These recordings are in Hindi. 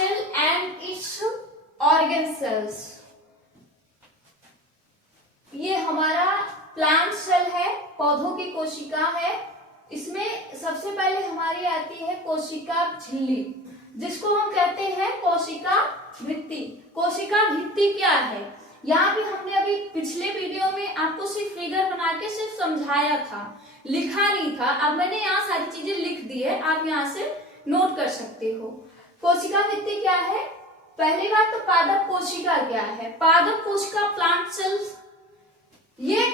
Cell and its organ cells. ये हमारा प्लांट सेल है, पौधों की कोशिका है। इसमें सबसे पहले हमारी आती है कोशिका झिल्ली, जिसको हम कहते हैं कोशिका भित्ति। कोशिका भित्ति क्या है? यहाँ पे हमने अभी पिछले वीडियो में आपको सिर्फ फिगर बना के सिर्फ समझाया था, लिखा नहीं था। अब मैंने यहाँ सारी चीजें लिख दी है, आप यहाँ से नोट कर सकते हो। कोशिका भित्ति क्या है? पहली बात तो पादप कोशिका क्या है? पादप कोशिका प्लांट सेल्स, ये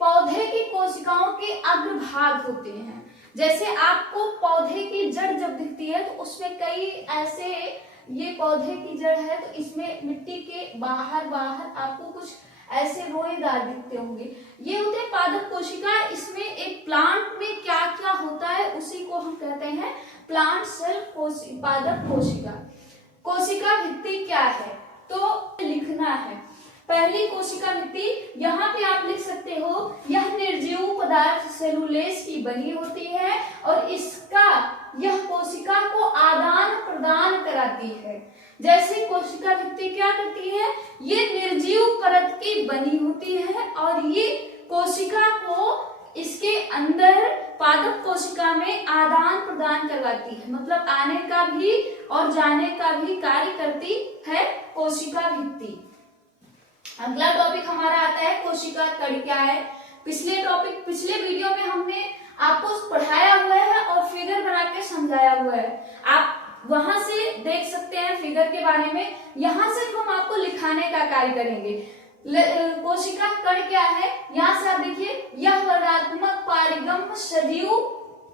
पौधे की कोशिकाओं के अग्रभाग होते हैं। जैसे आपको पौधे की जड़ जब दिखती है तो उसमें कई ऐसे, ये पौधे की जड़ है तो इसमें मिट्टी के बाहर आपको कुछ ऐसे रोएदार दिखते होंगे, ये होते हैं पादप कोशिका। इसमें एक प्लांट में क्या क्या होता है उसी को हम कहते हैं प्लांट सेल पादप कोशिका। कोशिका भित्ति क्या है तो लिखना है। पहली कोशिका भित्ति, यहाँ पे आप लिख सकते हो, यह निर्जीव पदार्थ सेलुलोज की बनी होती है और यह कोशिका को आदान प्रदान कराती है। जैसे कोशिका भित्ति क्या करती है? ये निर्जीव परत की बनी होती है और ये कोशिका को इसके अंदर पादप कोशिका में आदान प्रदान करवाती है, मतलब आने का भी और जाने का भी कार्य करती है कोशिका भित्ति। अगला टॉपिक हमारा आता है कोशिका कण क्या है। पिछले वीडियो में हमने आपको पढ़ाया हुआ है और फिगर बना के समझाया हुआ है, आप वहां से देख सकते हैं फिगर के बारे में। यहाँ से हम आपको लिखाने का कार्य करेंगे। कोशिका कण क्या है, यहाँ से आप देखिए, यह वर्णात्मक पारिगम्य सजीव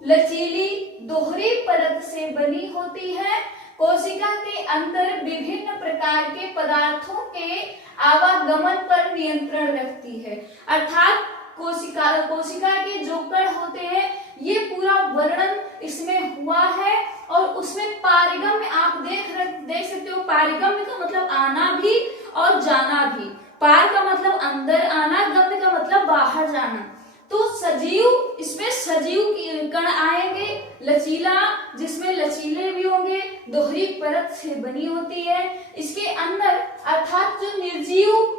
लचीली दोहरी परत से बनी होती है। कोशिका के अंदर विभिन्न प्रकार के पदार्थों के आवागमन पर नियंत्रण रखती है। अर्थात कोशिका के जो कण होते हैं, ये पूरा वर्णन इसमें हुआ है और उसमें पारिगम्य आप देख सकते हो। पारिगम्य का मतलब आना भी और जाना भी। पार का मतलब अंदर आना, गम्य का मतलब बाहर जाना। तो सजीव, इसमें सजीव कण आएंगे, लचीला जिसमें लचीले भी होंगे, दोहरी परत से बनी होती है। इसके अंदर अर्थात जो निर्जीव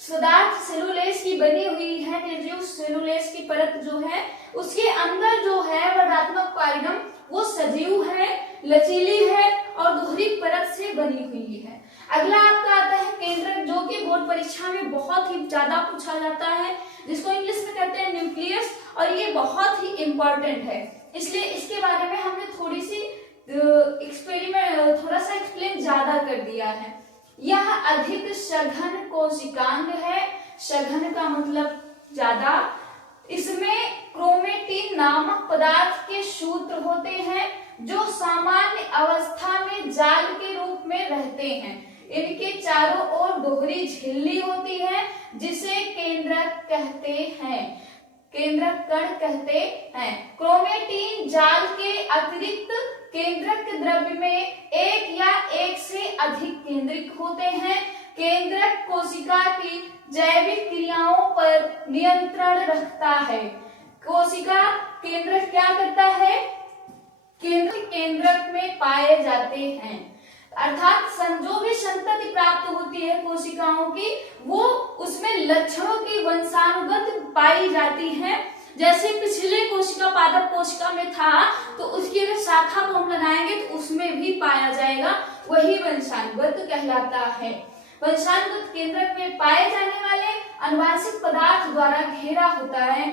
पदार्थ सेलुलोज की बनी हुई है, निर्जीव सेलुलोज की परत जो है, उसके अंदर जो है वर्णात्मक पारिगम, वो सजीव है, लचीली है और दोहरी परत से बनी हुई है। अगला आपका आता है केंद्रक, जो कि बोर्ड परीक्षा में बहुत ही ज्यादा पूछा जाता है, जिसको इंग्लिश में कहते हैं न्यूक्लियस, और ये बहुत ही इंपॉर्टेंट है, इसलिए इसके बारे में हमने थोड़ा सा एक्सप्लेन ज्यादा कर दिया है। यह अधिक सघन कोशिकांग है। सघन का मतलब ज्यादा। इसमें क्रोमेटिन नामक पदार्थ के सूत्र होते हैं जो सामान्य अवस्था में जाल के रूप में रहते हैं। इनके चारों ओर दोहरी झिल्ली होती है जिसे केंद्रक कहते हैं, केंद्रक कण कहते हैं। क्रोमेटिन जाल के अतिरिक्त केंद्रक द्रव्य में एक या एक से अधिक केंद्रक होते हैं। केंद्रक कोशिका की जैविक क्रियाओं पर नियंत्रण रखता है। कोशिका केंद्रक क्या करता है? केंद्रक में पाए जाते हैं। अर्थात जो भी संतति प्राप्त होती है कोशिकाओं की, वो उसमें लक्षणों की वंशानुगत पाई जाती है। जैसे पिछले कोशिका पादप कोशिका में था, तो उसकी अगर शाखा को हम लगाएंगे तो उसमें भी पाया जाएगा, वही वंशानुगत कहलाता है। वंशानुगत केंद्रक में पाए जाने वाले अनुवांशिक पदार्थ द्वारा घेरा होता है।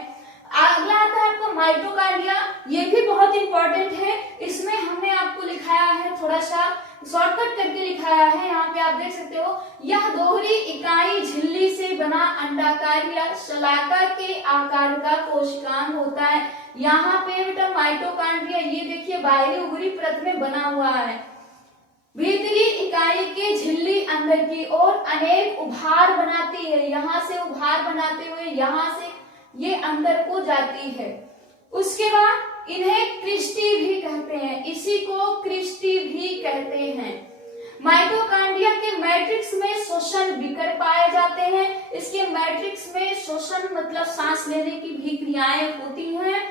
अगला आता है आपको माइटोकांड्रिया। ये भी बहुत इंपॉर्टेंट है। इसमें हमने आपको लिखाया है, थोड़ा सा शॉर्टकट करके लिखाया है, यहाँ पे आप देख सकते हो। यह दोहरी इकाई झिल्ली से बना अंडाकार या शलाका के आकार का कोशिकांग होता है। यहाँ पे बेटा माइटोकांड्रिया, ये देखिए बाहरी ऊपरी परत में बना हुआ है। भीतरी इकाई की झिल्ली अंदर की ओर अनेक उभार बनाती है। यहाँ से उभार बनाते हुए यहाँ से ये अंदर को जाती है। उसके बाद इन्हें क्रिस्टी भी कहते हैं, इसी को क्रिस्टी भी कहते हैं। माइटोकांड्रिया के मैट्रिक्स में श्वसन विकर पाए जाते हैं। इसके मैट्रिक्स में श्वसन मतलब सांस लेने की भी क्रियाएं होती हैं।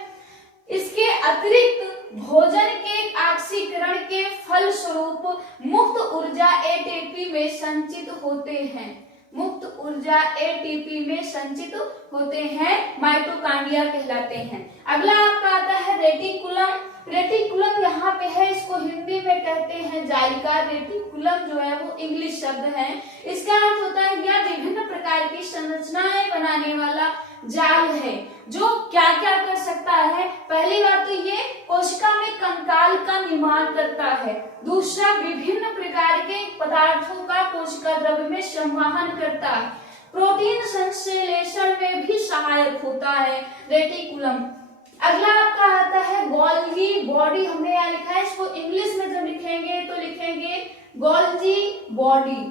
इसके अतिरिक्त भोजन के ऑक्सीकरण के फलस्वरूप मुक्त ऊर्जा एटीपी में संचित होते हैं। मुक्त ऊर्जा एटीपी में संचित होते हैं, माइटोकॉन्ड्रिया कहलाते हैं। अगला आपका आता है रेटिकुलम। रेटिकुलम यहाँ पे है, इसको हिंदी में कहते हैं जालिका। रेटिकुलम जो है वो इंग्लिश शब्द है। इसका अर्थ होता है यह विभिन्न प्रकार की संरचनाएं बनाने वाला जाल है जो क्या क्या कर सकता है। पहली बात तो ये कोशिका में कंकाल का निर्माण करता है। दूसरा, विभिन्न प्रकार के पदार्थों का कोशिका द्रव्य में संवहन करता है। प्रोटीन संश्लेषण में भी सहायक होता है रेटिकुलम। अगला आपका आता है गोल्गी बॉडी। हमने यहाँ लिखा है, इसको इंग्लिश में जब लिखेंगे तो लिखेंगे गोल्गी बॉडी।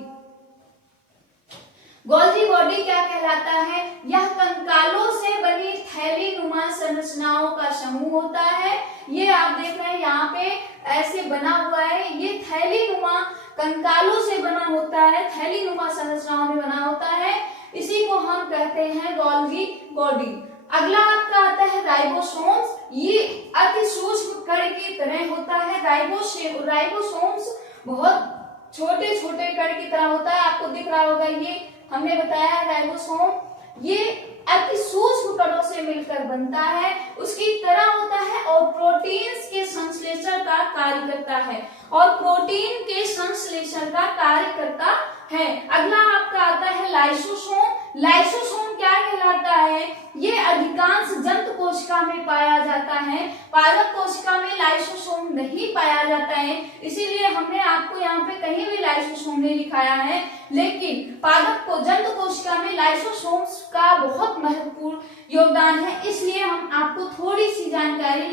गोल्गी बॉडी क्या कहलाता है? यह कंकालों से बनी थैली नुमा संरचनाओं का समूह होता है। ये आप देख रहे हैं यहाँ पे ऐसे बना हुआ है, ये थैली नुमा कंकालों से बना होता है, थैली नुमा संरचनाओं में बना होता है। इसी को हम कहते हैं गोल्गी बॉडी। अगला आपका आता है राइबोसोम्स। ये अति सूक्ष्म कण की तरह होता है। राइबोसोम्स बहुत छोटे छोटे कण की तरह होता है। आपको दिख रहा होगा, ये हमने बताया राइबोसोम ये अति सूक्ष्म कणों से मिलकर बनता है, उसकी तरह होता है और प्रोटीन्स के संश्लेषण का कार्य करता है अगला आपका आता है लाइसोसोम। लाइसोसोम क्या कहलाता है? ये अधिकांश जंतु कोशिका में पाया जाता है, पादप कोशिका में लाइसोसोम नहीं पाया जाता है, इसीलिए हमने आपको यहाँ पे कहीं भी लाइसोसोम नहीं लिखाया है। लेकिन पादप को जंतु कोशिका में लाइसोसोम्स का बहुत महत्वपूर्ण योगदान है, इसलिए हम आपको थोड़ी सी जानकारी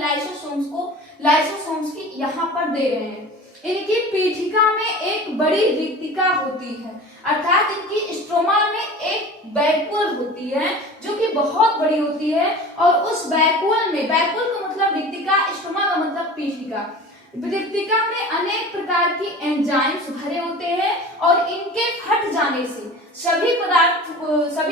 लाइसोसोम्स की यहाँ पर दे रहे हैं। इनकी पीठिका में एक बड़ी रिक्तिका होती है, अर्थात इनकी स्ट्रोमा में एक वैक्यूल होती है जो कि बहुत बड़ी होती है, और उस वैक्यूल का मतलब रिक्तिका, स्ट्रोमा का मतलब पीठिका। रिक्तिका में अनेक प्रकार की एंजाइम्स भरे होते हैं और इनके फट जाने से सभी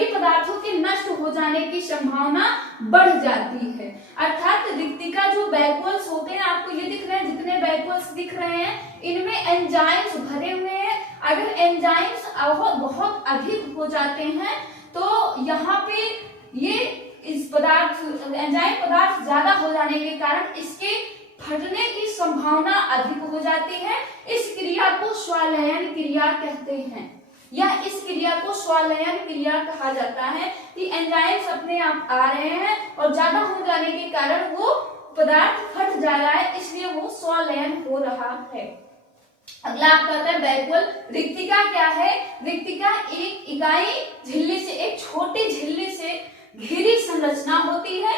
पदार्थों के नष्ट हो जाने की संभावना बढ़ जाती है। अर्थात रिक्तिका जो वैक्यूल्स होते हैं, आपको ये दिख रहे हैं, जितने वैक्यूल्स दिख रहे हैं इनमें एंजाइम्स भरे हुए हैं। अगर एंजाइम्स बहुत अधिक हो जाते हैं तो यहाँ पे ये एंजाइम पदार्थ ज्यादा हो जाने के कारण इसके फटने की संभावना अधिक हो जाती है। इस क्रिया को स्वालयन क्रिया कहते हैं, या इस क्रिया को स्वालयन क्रिया कहा जाता है कि एंजाइम्स अपने आप आ रहे हैं और ज्यादा हो जाने के कारण वो पदार्थ फट जा रहा है, इसलिए वो स्वालयन हो रहा है। अगला आपका आता है वैक्यूल। रिक्तिका क्या है? रिक्तिका एक इकाई झिल्ली से, एक छोटी झिल्ली से घिरी संरचना होती है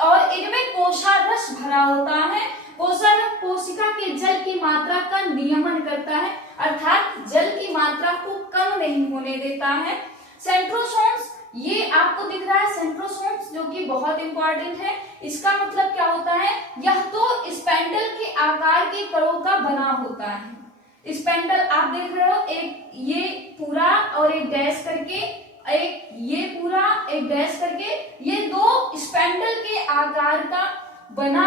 और इनमें कोशारस भरा होता है। कोशारस कोशिका के जल की मात्रा का नियमन करता है, अर्थात जल की मात्रा को कम नहीं होने देता है। सेंट्रोसोम्स, ये आपको दिख रहा है सेंट्रोसोम्स, जो कि बहुत इंपॉर्टेंट है। इसका मतलब क्या होता है? यह तो स्पेंडल के आकार के कणों का बना होता है। स्पेंडल आप देख रहे हो, एक ये पूरा और एक डैश करके, एक ये पूरा एक डैश करके, ये दो स्पेंडल के आकार का बना